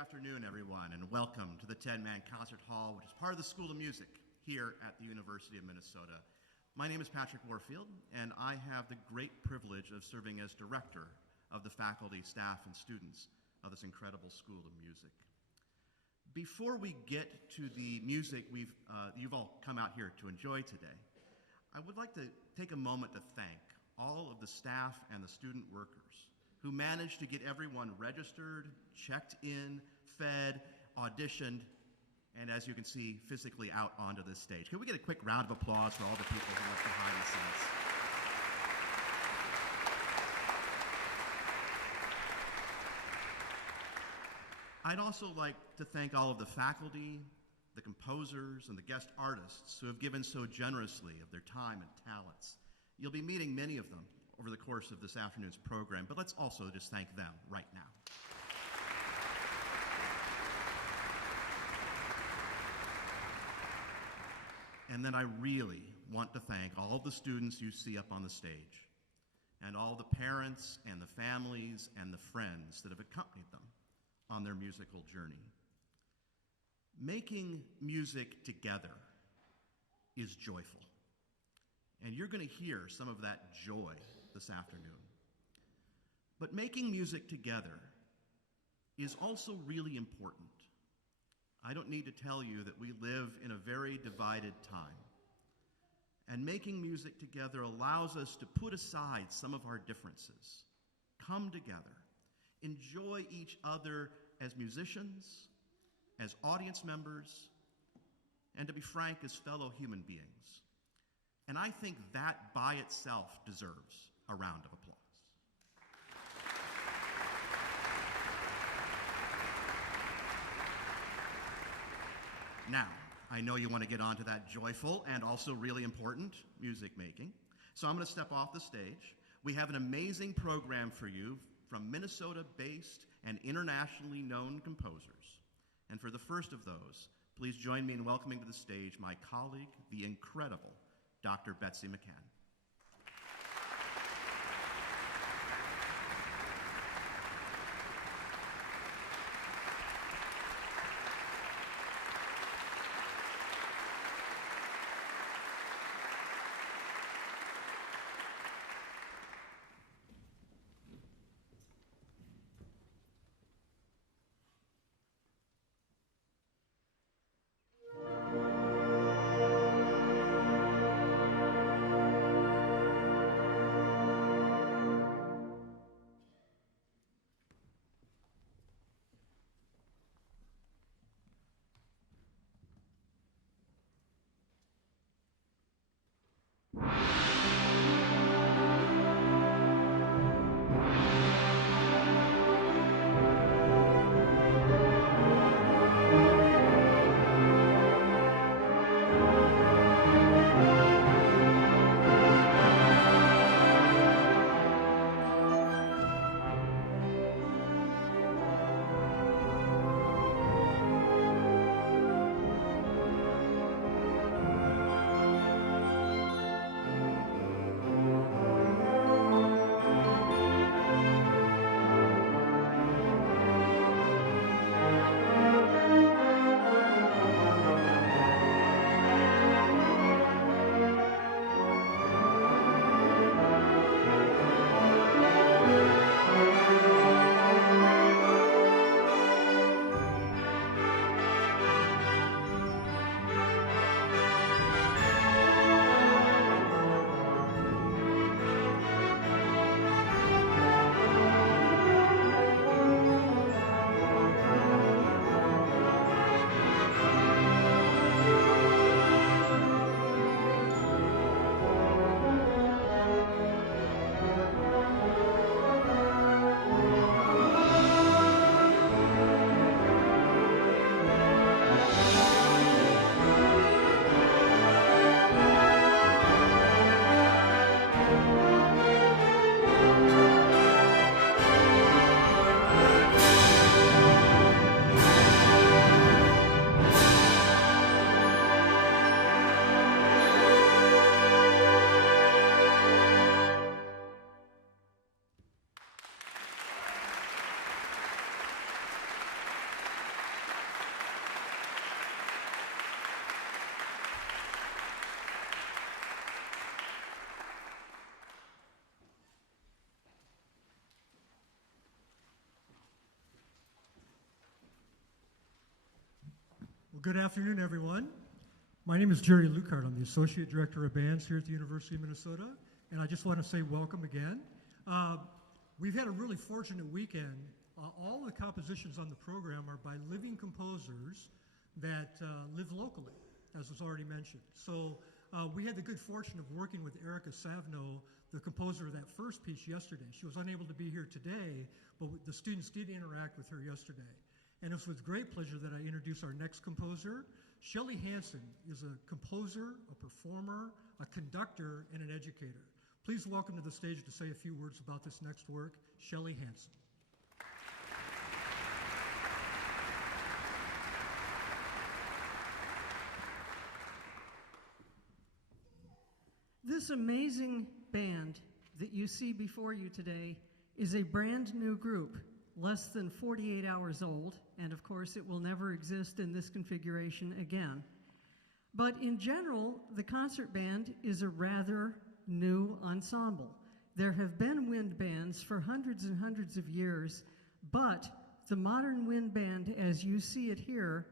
afternoon, everyone, and welcome to the 10-Man Concert Hall, which is part of the School of Music here at the University of Minnesota. My name is Patrick Warfield, and I have the great privilege of serving as director of the faculty, staff, and students of this incredible School of Music. Before we get to the music you've all come out here to enjoy today, I would like to take a moment to thank all of the staff and the student workers who managed to get everyone registered, checked in, fed, auditioned, and as you can see, physically out onto this stage. Can we get a quick round of applause for all the people who worked behind the scenes? I'd also like to thank all of the faculty, the composers, and the guest artists who have given so generously of their time and talents. You'll be meeting many of them over the course of this afternoon's program, but let's also just thank them right now. And then I really want to thank all the students you see up on the stage, and all the parents and the families and the friends that have accompanied them on their musical journey. Making music together is joyful. And you're going to hear some of that joy this afternoon. But making music together is also really important. I don't need to tell you that we live in a very divided time. And making music together allows us to put aside some of our differences, come together, enjoy each other as musicians, as audience members, and to be frank, as fellow human beings. And I think that by itself deserves a round of applause. Now, I know you want to get on to that joyful and also really important music making, so I'm going to step off the stage. We have an amazing program for you from Minnesota-based and internationally known composers. And for the first of those, please join me in welcoming to the stage my colleague, the incredible Dr. Betsy McCann. Well, good afternoon, everyone. My name is Jerry Lucart. I'm the Associate Director of Bands here at the University of Minnesota, and I just want to say welcome again. We've had a really fortunate weekend. All the compositions on the program are by living composers that live locally, as was already mentioned. So we had the good fortune of working with Erica Savno, the composer of that first piece yesterday. She was unable to be here today, but the students did interact with her yesterday. And it's with great pleasure that I introduce our next composer. Shelley Hansen is a composer, a performer, a conductor, and an educator. Please welcome to the stage to say a few words about this next work, Shelley Hansen. This amazing band that you see before you today is a brand new group, less than 48 hours old, and of course it will never exist in this configuration again. But in general, the concert band is a rather new ensemble. There have been wind bands for hundreds and hundreds of years, but the modern wind band, as you see it here,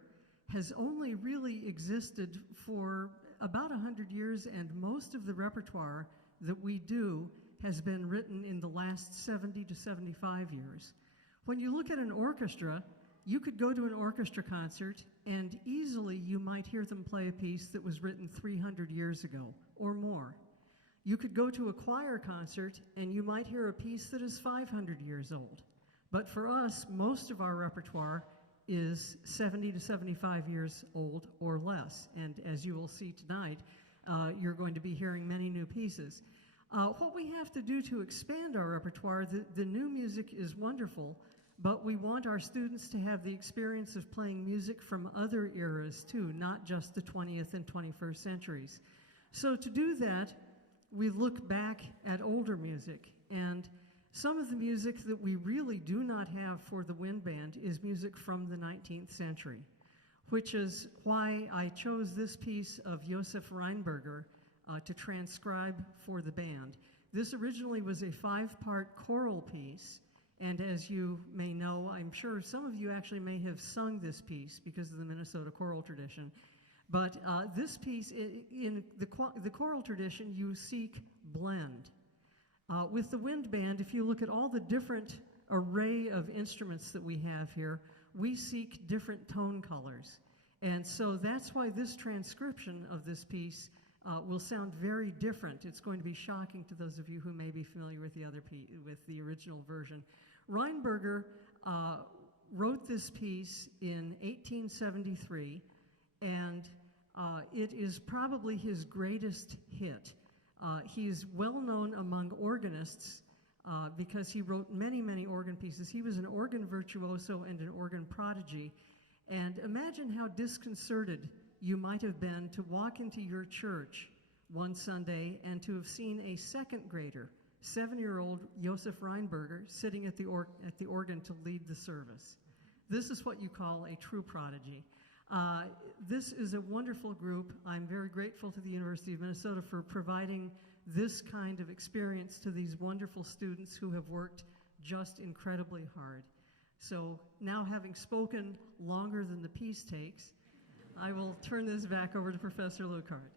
has only really existed for about 100 years, and most of the repertoire that we do has been written in the last 70 to 75 years. When you look at an orchestra, you could go to an orchestra concert and easily you might hear them play a piece that was written 300 years ago or more. You could go to a choir concert and you might hear a piece that is 500 years old. But for us, most of our repertoire is 70 to 75 years old or less. And as you will see tonight, you're going to be hearing many new pieces. What we have to do to expand our repertoire, the new music is wonderful, but we want our students to have the experience of playing music from other eras too, not just the 20th and 21st centuries. So to do that, we look back at older music, and some of the music that we really do not have for the wind band is music from the 19th century, which is why I chose this piece of Josef Rheinberger to transcribe for the band. This originally was a 5-part choral piece, and as you may know, I'm sure some of you actually may have sung this piece because of the Minnesota choral tradition. But this piece, in the choral tradition, you seek blend. With the wind band, if you look at all the different array of instruments that we have here, we seek different tone colors. And so that's why this transcription of this piece will sound very different. It's going to be shocking to those of you who may be familiar with with the original version. Rheinberger wrote this piece in 1873, and it is probably his greatest hit. He's well known among organists because he wrote many, many organ pieces. He was an organ virtuoso and an organ prodigy. And imagine how disconcerted you might have been to walk into your church one Sunday and to have seen a second grader, 7-year-old Josef Rheinberger, sitting at the organ to lead the service. This is what you call a true prodigy. This is a wonderful group. I'm very grateful to the University of Minnesota for providing this kind of experience to these wonderful students who have worked just incredibly hard. So now, having spoken longer than the piece takes, I will turn this back over to Professor Lucart.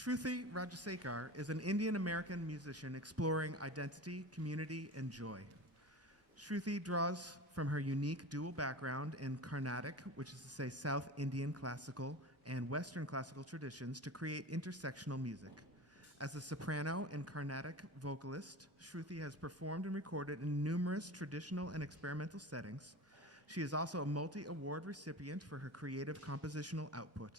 Shruti Rajasekar is an Indian-American musician exploring identity, community, and joy. Shruti draws from her unique dual background in Carnatic, which is to say South Indian classical, and Western classical traditions to create intersectional music. As a soprano and Carnatic vocalist, Shruti has performed and recorded in numerous traditional and experimental settings. She is also a multi-award recipient for her creative compositional output.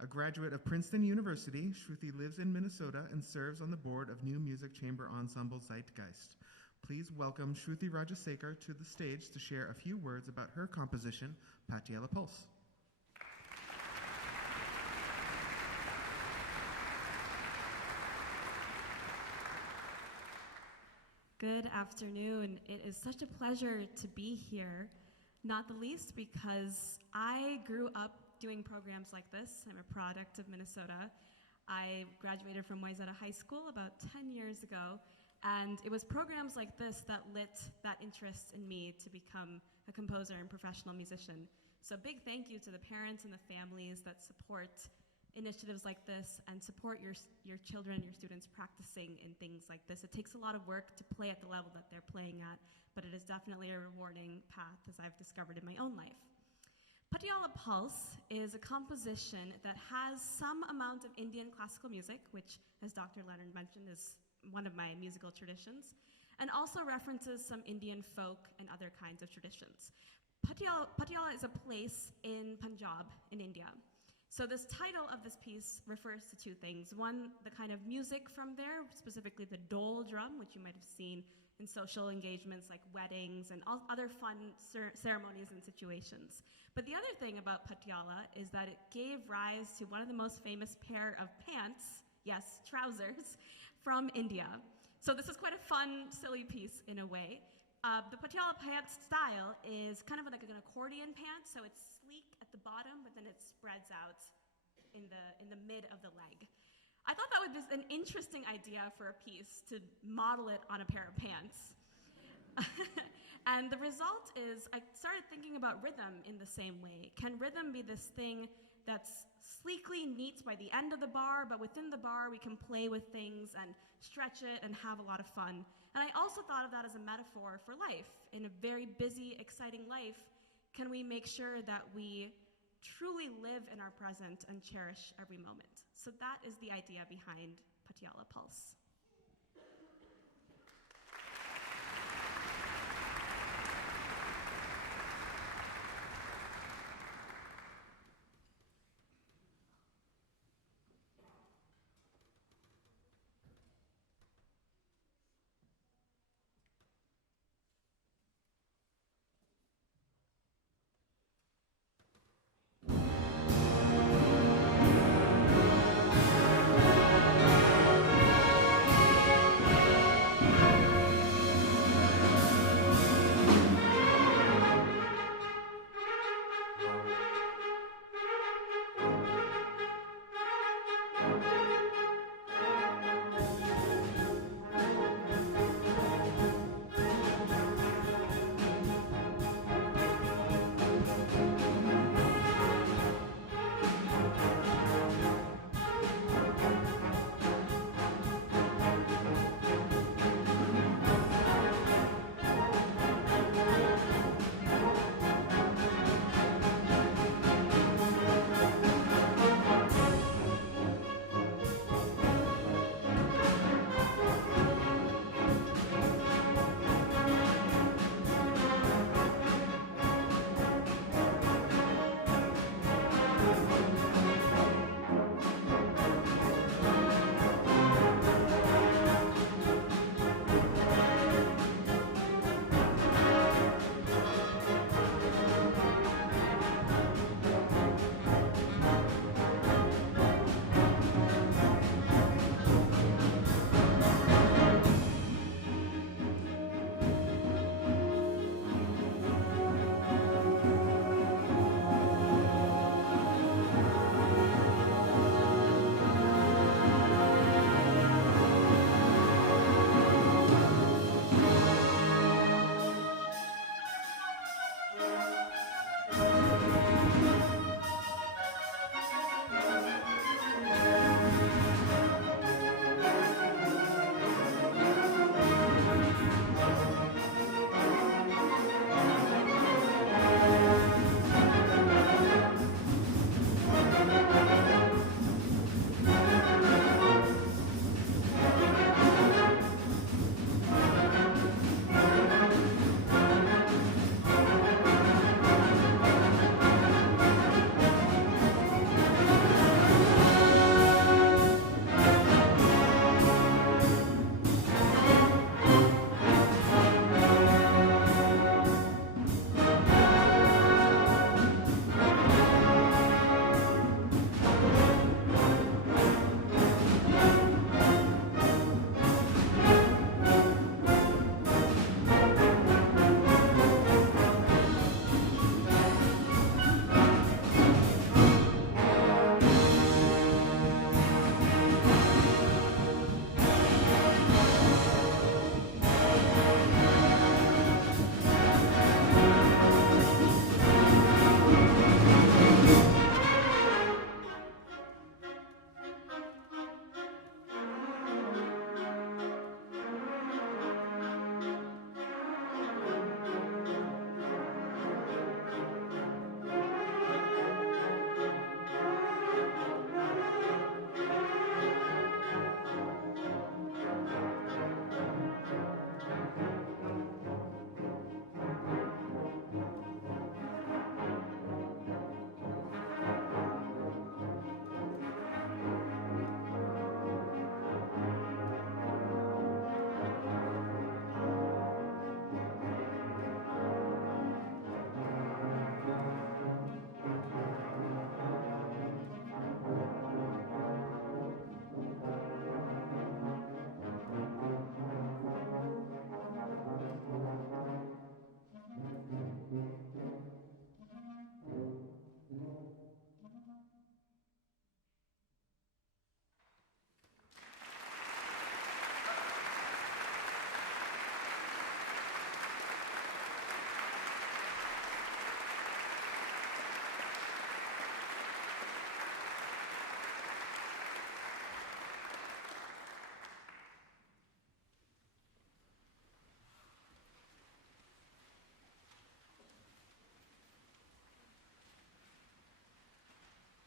A graduate of Princeton University, Shruti lives in Minnesota and serves on the board of New Music Chamber Ensemble Zeitgeist. Please welcome Shruti Rajasekar to the stage to share a few words about her composition, Patiala Pulse. Good afternoon. It is such a pleasure to be here, not the least because I grew up doing programs like this. I'm a product of Minnesota. I graduated from Wayzata High School about 10 years ago, and it was programs like this that lit that interest in me to become a composer and professional musician. So big thank you to the parents and the families that support initiatives like this and support your children, your students practicing in things like this. It takes a lot of work to play at the level that they're playing at, but it is definitely a rewarding path, as I've discovered in my own life. Patiala Pulse is a composition that has some amount of Indian classical music, which, as Dr. Leonard mentioned, is one of my musical traditions, and also references some Indian folk and other kinds of traditions. Patiala is a place in Punjab, in India. So this title of this piece refers to two things. One, the kind of music from there, specifically the dole drum, which you might have seen in social engagements like weddings and all other fun ceremonies and situations. But the other thing about Patiala is that it gave rise to one of the most famous pair of pants, yes, trousers, from India. So this is quite a fun, silly piece in a way. The Patiala pant style is kind of like an accordion pant, so it's sleek at the bottom, but then it spreads out in the mid of the leg. I thought that would be an interesting idea for a piece, to model it on a pair of pants. And the result is I started thinking about rhythm in the same way. Can rhythm be this thing that's sleekly neat by the end of the bar, but within the bar we can play with things and stretch it and have a lot of fun? And I also thought of that as a metaphor for life. In a very busy, exciting life, can we make sure that we truly live in our present and cherish every moment? So that is the idea behind Patiala Pulse.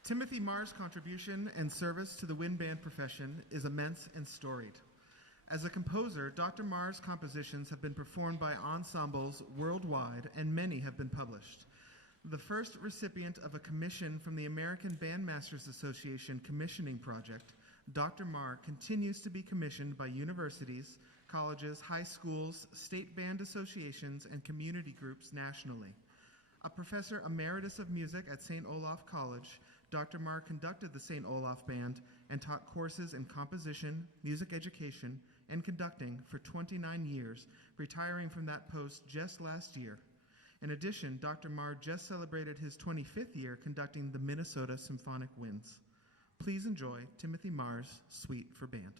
Timothy Marr's contribution and service to the wind band profession is immense and storied. As a composer, Dr. Marr's compositions have been performed by ensembles worldwide, and many have been published. The first recipient of a commission from the American Bandmasters Association Commissioning Project, Dr. Marr continues to be commissioned by universities, colleges, high schools, state band associations, and community groups nationally. A professor emeritus of music at St. Olaf College, Dr. Marr conducted the St. Olaf Band and taught courses in composition, music education, and conducting for 29 years, retiring from that post just last year. In addition, Dr. Marr just celebrated his 25th year conducting the Minnesota Symphonic Winds. Please enjoy Timothy Marr's Suite for Band.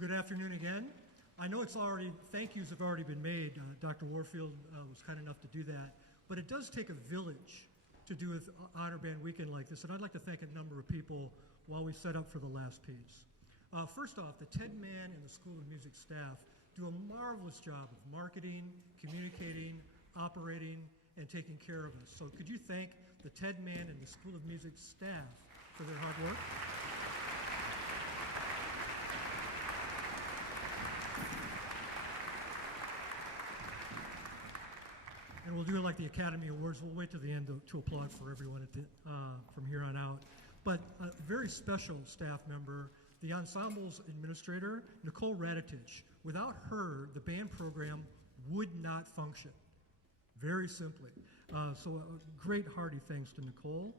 Well, good afternoon again. I know thank yous have already been made. Dr. Warfield was kind enough to do that. But it does take a village to do an honor band weekend like this, and I'd like to thank a number of people while we set up for the last piece. First off, the Ted Mann and the School of Music staff do a marvelous job of marketing, communicating, operating, and taking care of us. So could you thank the Ted Mann and the School of Music staff for their hard work? And we'll do it like the Academy Awards. We'll wait till the end to applaud for everyone from here on out. But a very special staff member, the ensemble's administrator, Nicole Raditich. Without her, the band program would not function, very simply. So a great hearty thanks to Nicole.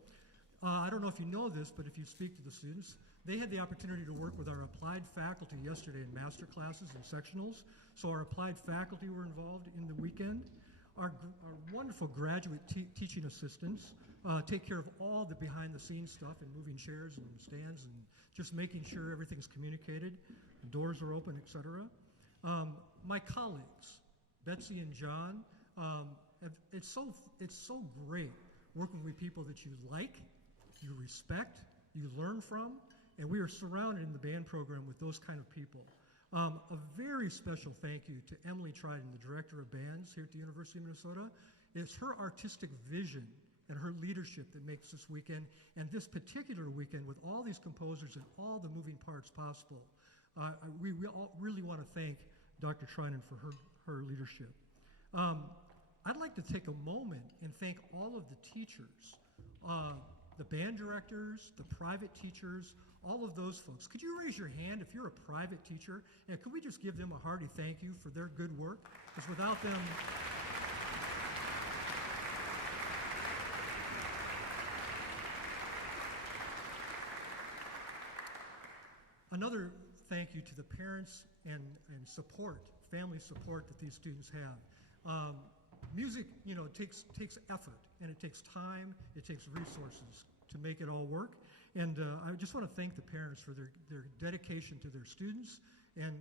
I don't know if you know this, but if you speak to the students, they had the opportunity to work with our applied faculty yesterday in master classes and sectionals. So our applied faculty were involved in the weekend. Our wonderful graduate teaching assistants take care of all the behind-the-scenes stuff and moving chairs and stands and just making sure everything's communicated, the doors are open, etc. My colleagues, Betsy and John, it's so great working with people that you like, you respect, you learn from, and we are surrounded in the band program with those kind of people. A very special thank you to Emily Tridon, the Director of Bands here at the University of Minnesota. It's her artistic vision and her leadership that makes this weekend and this particular weekend with all these composers and all the moving parts possible. We all really want to thank Dr. Tridon for her leadership. I'd like to take a moment and thank all of the teachers, the band directors, the private teachers, all of those folks. Could you raise your hand if you're a private teacher? And could we just give them a hearty thank you for their good work? Because without them... Another thank you to the parents and support, family support that these students have. Music, takes effort, and it takes time, it takes resources to make it all work. And I just want to thank the parents for their dedication to their students and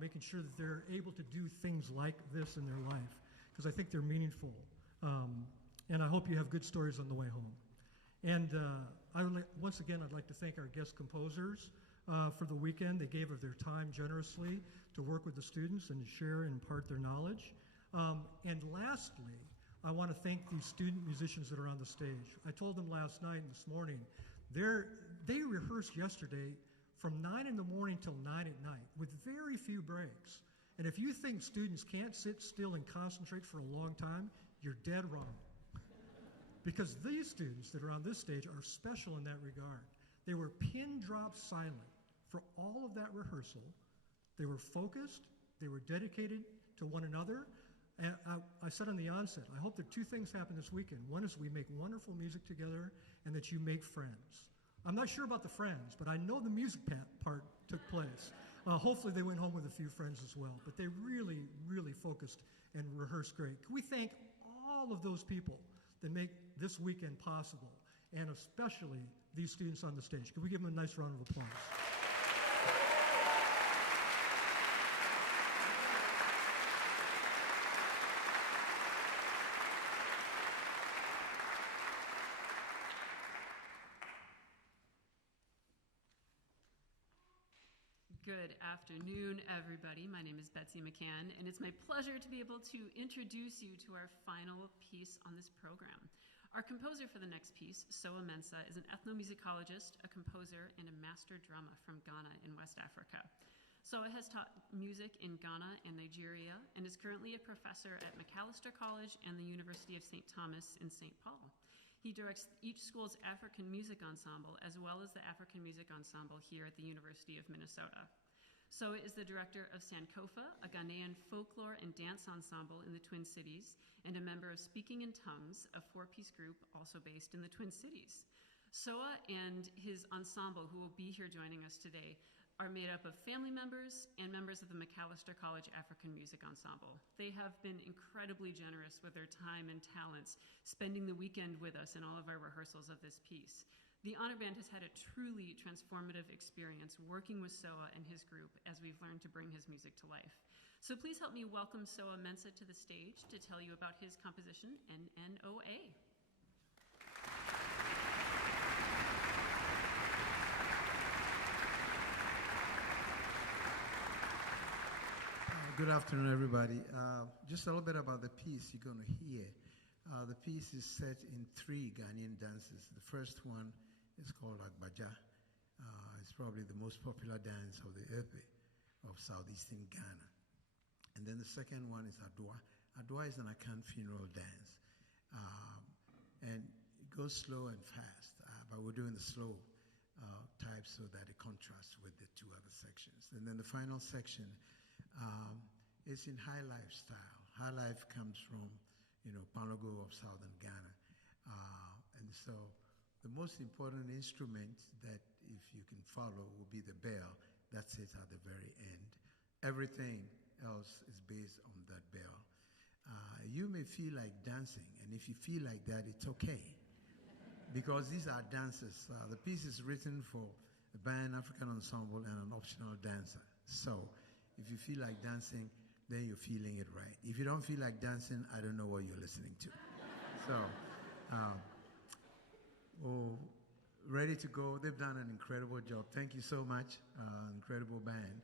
making sure that they're able to do things like this in their life, because I think they're meaningful. And I hope you have good stories on the way home. And once again, I'd like to thank our guest composers for the weekend. They gave of their time generously to work with the students and to share and impart their knowledge. And lastly, I want to thank these student musicians that are on the stage. I told them last night and this morning, they rehearsed yesterday from 9 in the morning till 9 at night with very few breaks. And if you think students can't sit still and concentrate for a long time, you're dead wrong. Because these students that are on this stage are special in that regard. They were pin drop silent for all of that rehearsal. They were focused, they were dedicated to one another. And I said on the onset, I hope that two things happen this weekend. One is we make wonderful music together and that you make friends. I'm not sure about the friends, but I know the music part took place. Hopefully they went home with a few friends as well. But they really, really focused and rehearsed great. Can we thank all of those people that make this weekend possible, and especially these students on the stage? Can we give them a nice round of applause? Good afternoon, everybody. My name is Betsy McCann, and it's my pleasure to be able to introduce you to our final piece on this program. Our composer for the next piece, Soa Mensah, is an ethnomusicologist, a composer, and a master drummer from Ghana in West Africa. Soa has taught music in Ghana and Nigeria and is currently a professor at Macalester College and the University of St. Thomas in St. Paul. He directs each school's African Music Ensemble as well as the African Music Ensemble here at the University of Minnesota. Soa is the director of Sankofa, a Ghanaian folklore and dance ensemble in the Twin Cities, and a member of Speaking in Tongues, a four-piece group also based in the Twin Cities. Soa and his ensemble, who will be here joining us today, are made up of family members and members of the Macalester College African Music Ensemble. They have been incredibly generous with their time and talents, spending the weekend with us in all of our rehearsals of this piece. The Honor Band has had a truly transformative experience working with Soa and his group as we've learned to bring his music to life. So please help me welcome Soa Mensa to the stage to tell you about his composition, NNOA. Good afternoon, everybody. Just a little bit about the piece you're going to hear. The piece is set in 3 Ghanaian dances. The first one is called Agbaja. It's probably the most popular dance of the Epe of southeastern Ghana. And then the second one is Adwa. Adwa is an Akan funeral dance. And it goes slow and fast, but we're doing the slow type so that it contrasts with the 2 other sections. And then the final section is in high life style. High life comes from, Panogo of southern Ghana. And so the most important instrument that, if you can follow, will be the bell. That sits at the very end. Everything else is based on that bell. You may feel like dancing, and if you feel like that, it's okay. Because these are dances. The piece is written for a band, African ensemble, and an optional dancer. So if you feel like dancing, then you're feeling it right. If you don't feel like dancing, I don't know what you're listening to. So, ready to go. They've done an incredible job. Thank you so much. Incredible band.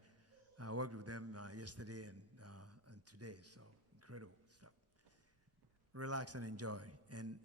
I worked with them yesterday and today, so incredible stuff. Relax and enjoy. And